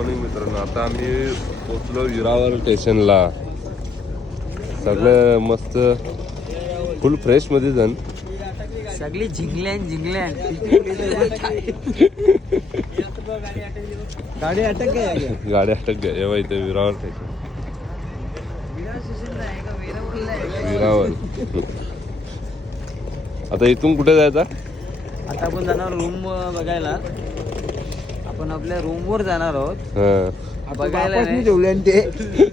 Morning मित्रांनो. आता आम्ही पोचलो विरावर स्टेशनला. सगळं मस्त फुल फ्रेश मध्ये जण सगळी झिंगल्यान गाडी अटक गया एव्हा इथे विरावर स्टेशन. विरावर. आता इथून कुठे जायचा? आता आपण जाणार रूम बघायला. आपण आपल्या रूम वर जाणार आहोत बघायला. ते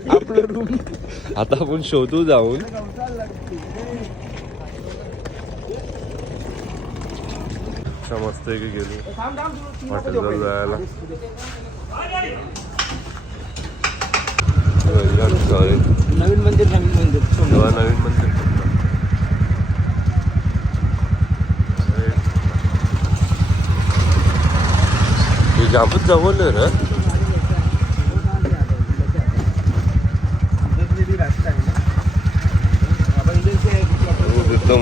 आपलं रूम आता आपण शोधू जाऊन. मस्त की गेलो हॉटेलवर जायला. नवीन मंदिर तेव्हा नवीन मंदिर हे जामच जवळ आहे रे.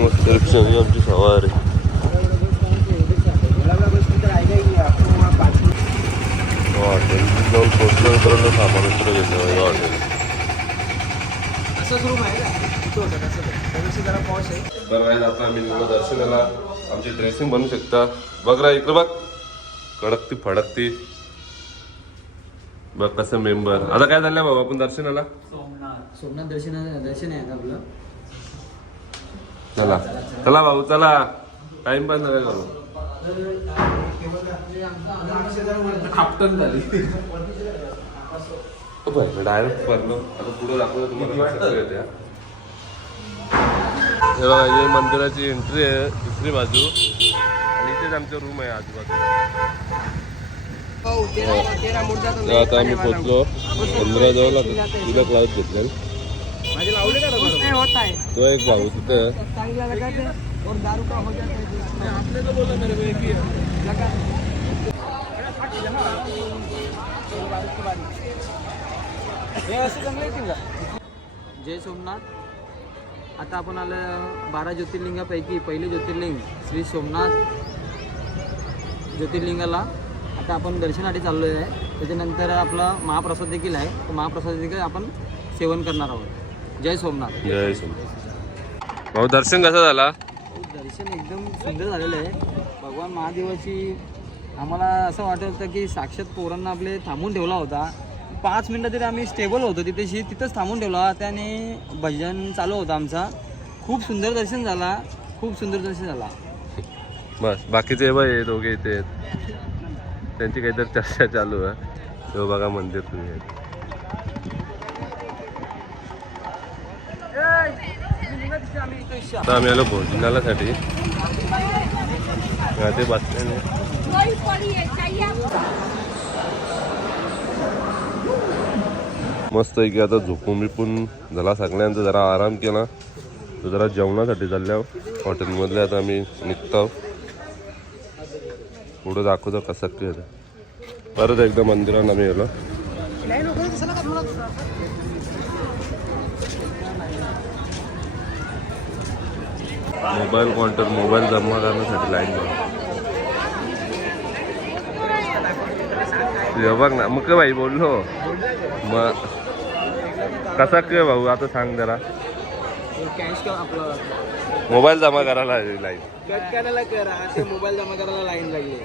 मस्त रिक्षा आमची सवारी. हॉटेल जाऊन पोचल्यानंतर सामान उतर घेतलं हॉटेल. तर आता आम्ही दर्शनाला आमची ड्रेसिंग बनवू शकता. बघ रा इकडे बघ कडकती फडकती बघ कसं मेंबर. आता काय झालं बाबा आपण दर्शनाला सोमनाथ दर्शन आहे आपलं. चला चला भाऊ चला. टाइम पास नका करू. डायरेक्ट भरलो. आता पुढे दाखवतो तुम्हाला. हे बघा हे मंदिराची एंट्री आहे दुसरी बाजू आणि इथेच आमचा रूम आहे आजूबाजूला. आता आम्ही पोचलो 15 जवळ. तुला क्लास घेतले तो एक भाऊ तिथे. जय सोमनाथ. आता आपण आलं 12 ज्योतिर्लिंगापैकी पहिले ज्योतिर्लिंग श्री सोमनाथ ज्योतिर्लिंगाला आता आपण दर्शनासाठी चाललो आहे. त्याच्यानंतर आपला महाप्रसाद देखील आहे. तो महाप्रसाद देखील आपण सेवन करणार आहोत. जय सोमनाथ. जय सोमनाथ. भाऊ दर्शन कसं झाला? दर्शन एकदम सुंदर झालेलं आहे. भगवान महादेवाची आम्हाला असं वाटत होतं की साक्षात पोरांना आपले थांबून ठेवला होता. 5 मिनटं तरी आम्ही स्टेबल होतो तिथंच थांबून ठेवला. त्याने भजन चालू होता आमचा. खूप सुंदर दर्शन झाला. खूप सुंदर दर्शन झाला. बस बाकीचे बाय दोघे इथे आहेत. त्यांची काहीतरी चर्चा चालू आहे. तो बघा मंदिर तुम्ही. आता आम्ही आलो भोजनालासाठी. ते बसले मस्त आहे की. आता झोपून बिपून झाला सगळ्यांचा जरा आराम केला. तर जरा जेवणासाठी चालल्या हॉटेलमधले. आता आम्ही निघतो. पुढं दाखवतो कसं केलं. परत एकदा मंदिरात आम्ही गेलो. मोबाईल काउंटर मोबाईल जमा करण्यासाठी लाईन बघ ना. मग काय भाई बोललो मग कसा काय भाऊ आता सांग जरा. मोबाईल जमा करायला लाईन मोबाईल जमा करायला लाईन लागली.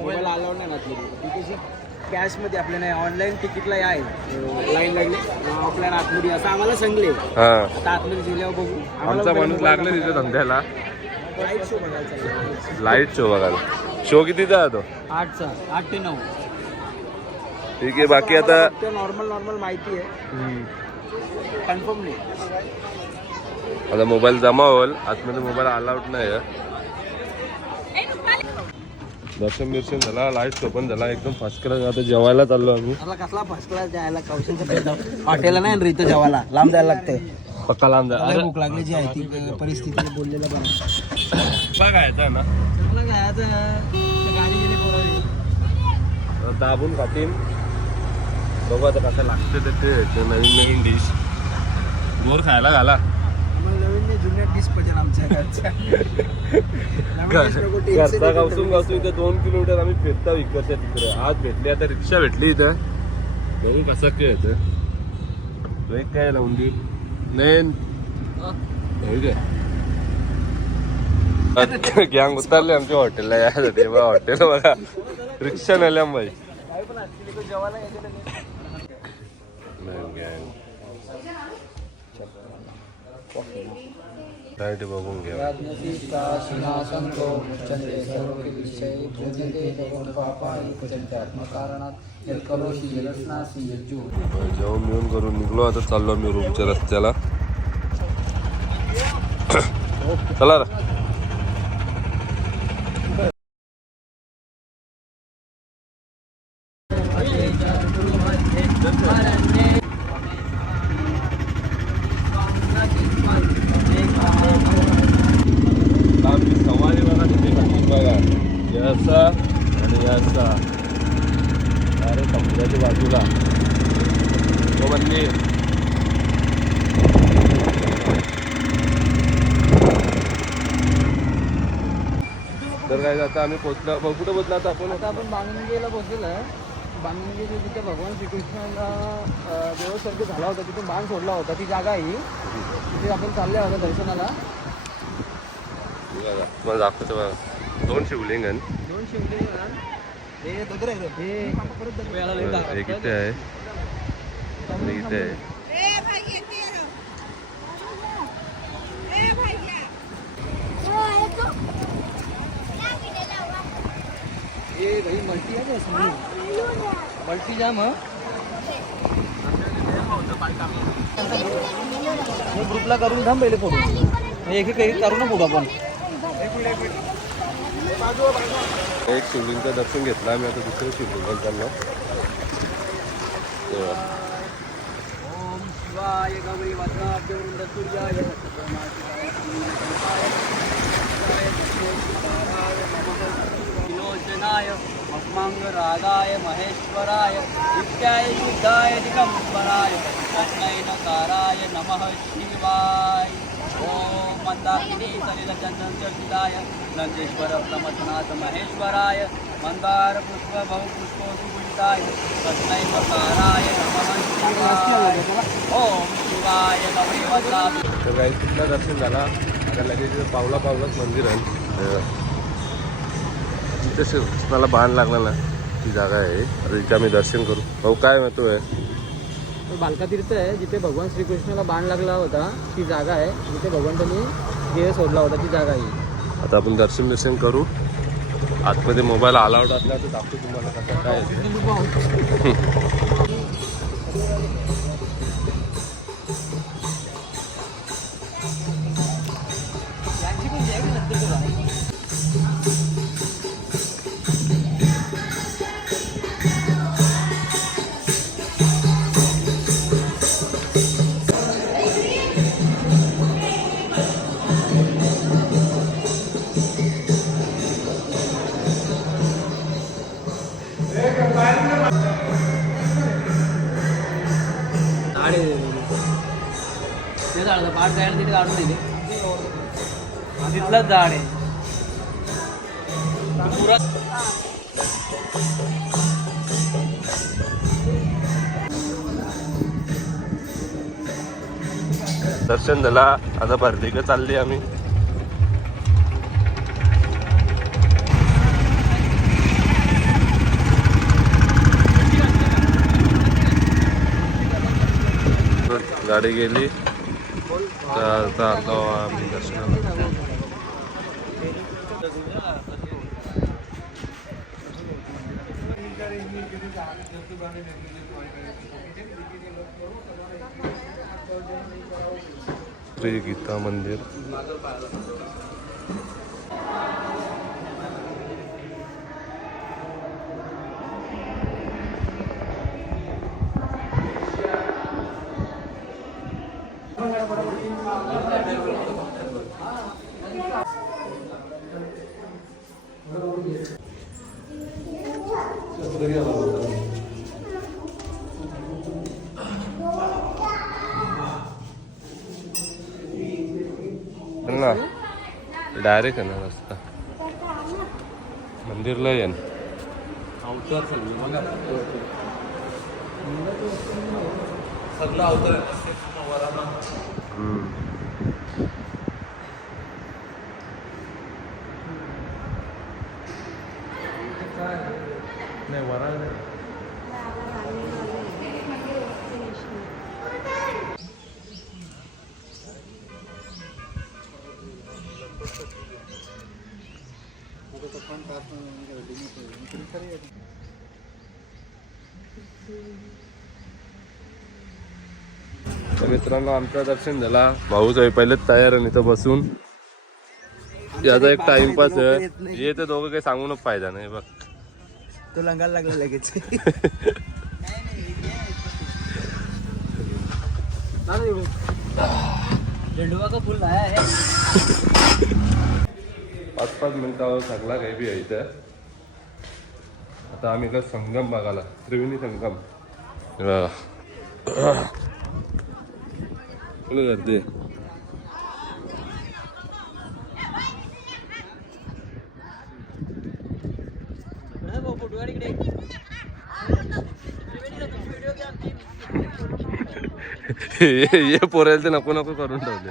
मोबाईल अलाउड नाही घातली. कॅश मध्ये आपल्याला ऑनलाईन तिकीटला आहे लाईन लागली. ऑफलाईन आतमध्ये असं आम्हाला सांगले. आता आतमध्ये गेल्यावर बघू. आमचा माणूस लागला तिथे धंद्याला. लाईट शो बघायचा. लाईट शो बघायला. शो कितीचा तो? 8 ते 9. ठीक आहे. बाकी आता नॉर्मल माहिती आहे. कन्फर्म नाही. आता मोबाईल जमा होईल. आतमध्ये मोबाईल अलाउड नाही आहे. दर्शन बिर्शन झाला. लाईट शो पण झाला. एकदम फर्स्ट क्लास. आता जेवायला चाललो आम्ही. कसला फर्स्ट क्लास द्यायला कौशल हॉटेल नाही ना इथं जेवायला लांब जायला लागतंय. पक्का लांब जायला. भूक लागली जी आहे ती परिस्थिती बोललेलं बघा घ्यायचं ना. गाडी गेली दाबून खातीन. बघू आता कसं लागतं ते नवीन डिश. गोर खायला घाला. नवीन जुन्या डिश पाहिजे आमच्या घरचा गावसून इथं 2 किलोमीटर आम्ही फिरता इकडच्या तिकडे. आज भेटली. आता रिक्षा भेटली इथं. बघू कसा खेळतो तो. एक काय लावून दे नयन गँग उतरले आमच्या हॉटेलला यासाठी बघा. हॉटेल बघा रिक्षा नेल्या बाई गँग काय ते बघून घ्या. जेवण मिळून करून निघलो. आता चाललो आम्ही रूमच्या रस्त्याला. चला रे. आमची सवारी बघा तिथे खाली बघा याचा आणि याचा अरे समुद्राच्या बाजूला तो मंदिर. तर काय आता आम्ही पोचलो. कुठं पोचलो आता आपण? आता आपण बांगणगेला पोहोचलेलो आहे. बांगणगेचे जिथे भगवान श्रीकृष्णाला देवस्वर्ग झाला होता तिथून बाण सोडला होता ती जागा ही. तिथे आपण चालले होतो दर्शनाला. तुम्हाला दाखवतो बघा 2 शिवलिंगन. 2 शिवलिंग हे दगड आहे. हे किती आहे आणि इथे आहे. ये भाई मल्टी आहे का मल्टी जाम हे ग्रुपला करून थांब पहिले फोटो. एक एक करू ना फोटो आपण. एक शिवलिंगचं दर्शन घेतलं आम्ही. आता दुसरं शिवलिंग चाललो. ओम शिवाय गौरी वज्राब्ज वृंद सूर्याय विलोचनाय भस्मांग रागाय महेश्वराय नित्याय शुद्धाय दिगंबराय तस्मै नकाराय नमः शिवाय. ओम मंदाकिनी सलिल चंदन चर्चिताय नंदेश्वर प्रमथनाथ महेश्वराय मंदार पुष्प बहु पुष्पोद्भूताय तस्मै नकाराय नमः शिवाय. ओम शिवाय गौरी वज्राब्ज. तर काही तिथलं दर्शन झाला. आता लगेच पावला पावलाच मंदिर आहे. जिथे श्रीकृष्णाला बाण लागला ना ती जागा आहे. आता तिथे आम्ही दर्शन करू. भाऊ काय म्हणतो आहे? बालका तीर्थ आहे जिथे भगवान श्रीकृष्णाला बाण लागला होता ती जागा आहे. जिथे भगवंतांनी देह सोडला होता ती जागा आहे. आता आपण दर्शन करू. आतमध्ये मोबाईल अलाउड असला तर दाखवतो तुम्हाला कसं काय ते झाड पाठ जायला तिथे काढून दिले. तिथलंच झाड आहे पुरा. दर्शन झाला. आता भरली का चालली आम्ही. गाडी गेली तर आता आलो आम्ही दर्शनाला. श्री गीता मंदिर. ना डायरेक्ट आहे ना रस्ता मंदिरला येईन. सगळं अवतर आहे ना, ते पूर्ण वराला. नाही वरा तर मित्रांनो आमचं दर्शन झाला. भाऊच आहे पहिलेच तयार आहे इथं बसून. याचा एक टाइमपास आहे. हे तर दोघं काही सांगूनच फायदा नाही बघ. तो लंगायला लागला लगेच. झेंडूवा का फुल आहे. 5-5 मिनिटावर सगळा काही बी आहे इथं. आता आम्ही इकडे संगम बघायला, त्रिवेणी संगम. कुठे गर्दी आहे. हे पोरायला तर नको नको करून ठेवले.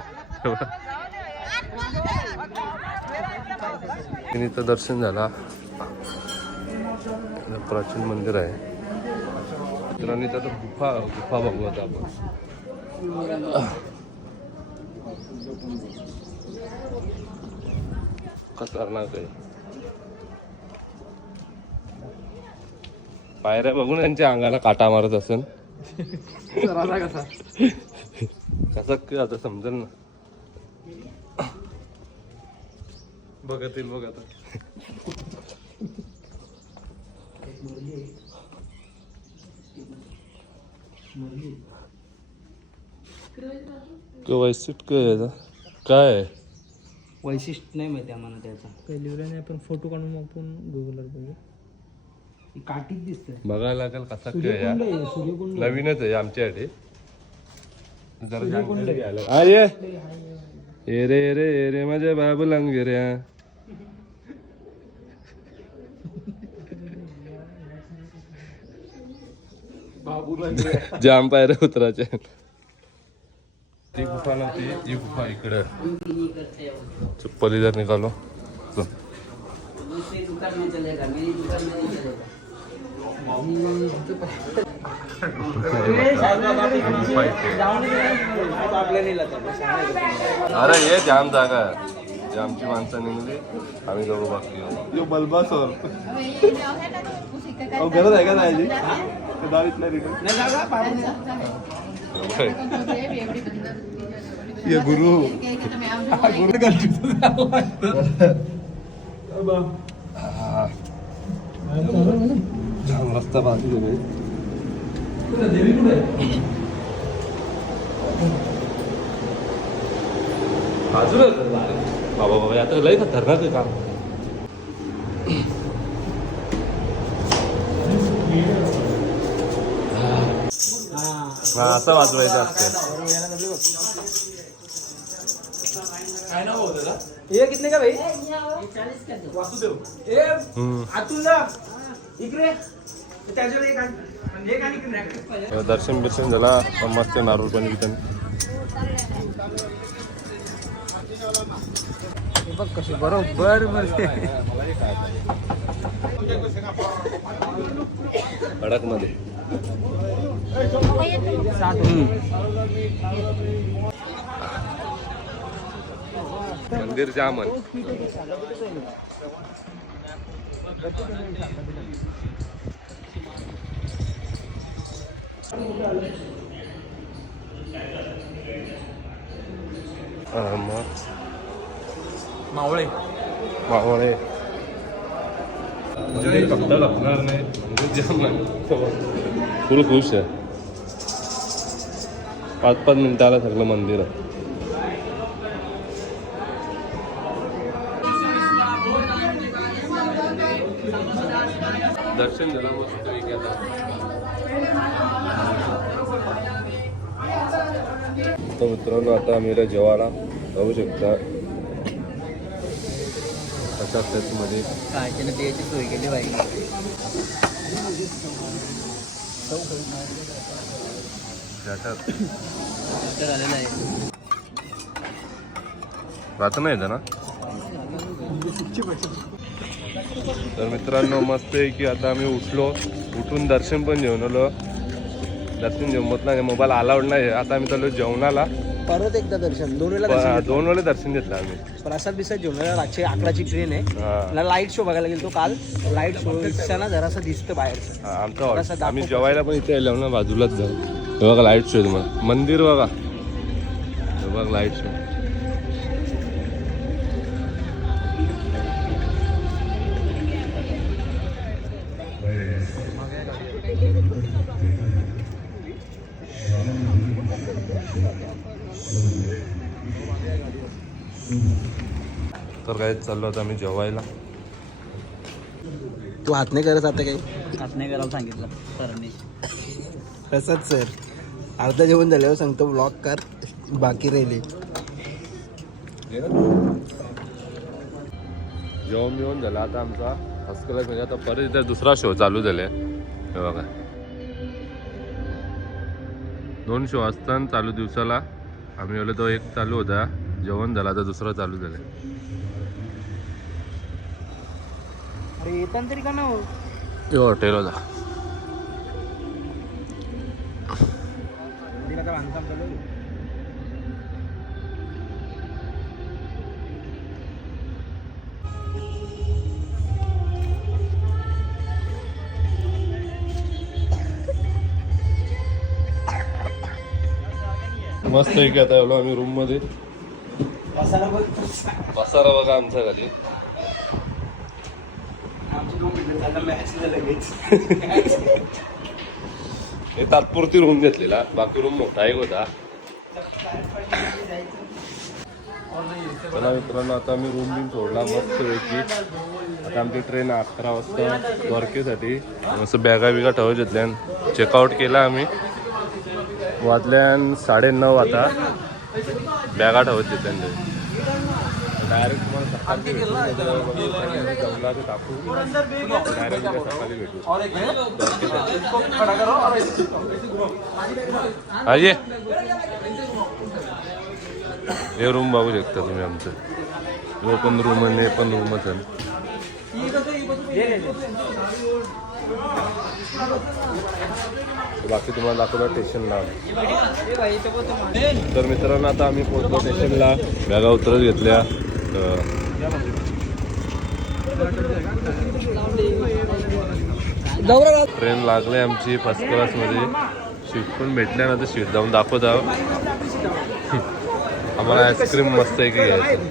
इथं दर्शन झाला. प्राचीन मंदिर आहे. मित्रांनी तर गुफा बघू आता आपण. खतरनाक आहे. पायऱ्या बघून त्यांच्या अंगाला काटा मारत असेल. कसा आता समजेल ना. बघतील बघ आता. वैशिष्ट्य काय आहे? वैशिष्ट्य नाही माहिती आम्हाला त्याचा. काही लिहिलं नाही. आपण फोटो काढून मग आपण गुगलवर बघू. काठीच दिसतंय. बघायला लागेल कसा काय या. नवीनच आहे आमच्यासाठी. अरे रे रे रे माझ्या बाबू लंगेऱ्या. जाम पायऱ्या उतरायच्या. ती गुफा नव्हती, ही गुफा इकडे. चप्पली जर निघालो अरे हे जाम जागा आहे. जामची माणसं निघली. आम्ही जाऊ बाकी बलबा सर गरज आहे का जायची. ये गुरु रस्ता बाजू बाजूला बाबा बाबा आता लय खतरनाक आहे काम. असं वाजवायचं असते. कितने का भाई. वासुदेव आतून जा इकडे. दर्शन बिर्शन झाला. मस्त नारळ पण विकन. बघ कसे बरोबर कडक मध्ये. मंदिर जामन. मावळे मावळे मंदिर फक्त लागणार नाही. मंदिर जाम आहे. फुल खुश आहे. 5-5 मिनिटाला सगळं मंदिर आहे. दर्शन झालं मस्त पैकी. आता मित्रांनो आता आम्ही जेवायला जाऊ शकता. मध्ये काय त्याने बियाची सोय केली पाहिजे. त्याच्यात तर आलेलं आहे राहतं नाही ना. तर मित्रांनो मस्त आहे की आता आम्ही उठून दर्शन पण घेऊन आलो. दर्शन घेऊन मत नाही, मोबाईल अलाउड नाही. आता आम्ही चाललो जेवणाला. परत एकदा दर्शन 2 वेळेला 2 वेळे दर्शन घेतलं आम्ही. प्रसाद बिसाद जेवण रातची 11ची ट्रेन आहे. हा. लाईट शो बघायला गेलो काल. लाईट शो दिसताना जरासं दिसतं बाहेरचं. आमचा आम्ही जेवायला पण इथे आलो ना, बाजूलाच जाऊ. हे बघा लाईट शो तुम्हाला, मंदिर बघा. हे बघा लाईट शो. तर काय चाललो आता आम्ही जेवायला. तू हात नाही करत आता काही हात नाही करायला सांगितलं सरांनी. तसंच सर अर्धा जेवण झाल्यावर सांगतो ब्लॉक कर, बाकी राहिले. जेवण झाला आता आमचा फर्स्ट क्लास. म्हणजे आता परत इथे दुसरा शो चालू झालाय. हे बघा 2 शो असतात चालू दिवसाला. आम्ही गेलो तो एक चालू होता, जेवण झाला आता दुसरा चालू झालाय. अरे येताना तरी का ना हॉटेल होता. मस्त आहे की आता एवढं आम्ही रूम मध्ये. पसारा बघा आमचा खाली. हे तात्पुरती रूम घेतलेला, बाकी रूम मोठा एक होता. चला मित्रांनो आता आम्ही रूम बिन सोडला मस्त पैकी. आता आमची ट्रेन 11 वाजता द्वारकेसाठी. मस्त बॅगा बिगा ठेवत घेतल्या, चेकआउट केला आम्ही. वाजल्यान 9:30 आता बॅगा ठेवत घेतल्या. डायरेक्ट तुम्हाला सकाळी जमला ते टाकू, डायरेक्ट सकाळी भेटू. ये हे रूम बघू शकता तुम्ही आमचं. जो पण रूम आहे पण रूमच आहे. बाकी तुम्हाला दाखवलं स्टेशनला. तर मित्रांनो आता आम्ही पोहोचलो स्टेशनला. बॅगा उतरत घेतल्या. ट्रेन लागली आमची फर्स्ट क्लास मध्ये. सीट पण भेटल्या ना, तर सीट जाऊन दाखवत आहोत. आम्हाला आईस्क्रीम मस्त आहे की घ्यायचं.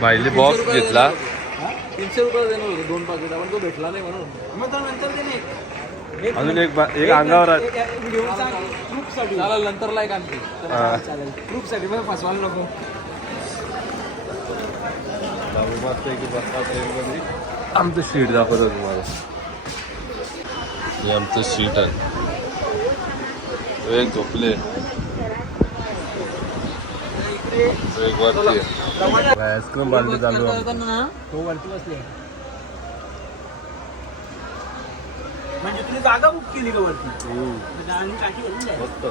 बाईले बॉक्स घेतला 300 रुपये देणार होतो 2 पाकिट, पण तो भेटला नाही म्हणून मग नंतर त्याने अजून एक अंगावर घेऊन सांग प्रूफसाठी. चालेल नंतरला एक आणखी चालेल प्रूफसाठी, मग फसवायला नको. मस्त आहे की बसला ट्रेनमध्ये. आमचं सीट दाखवतो तुम्हाला. हे आमचं सीट आहे. तो एक झोपले, तो एक वरती. आईस्क्रीम बालदी चालू आहे. तो वरती बसले. म्हणजे तुम्ही जागा बुक केली का वरती? मस्त.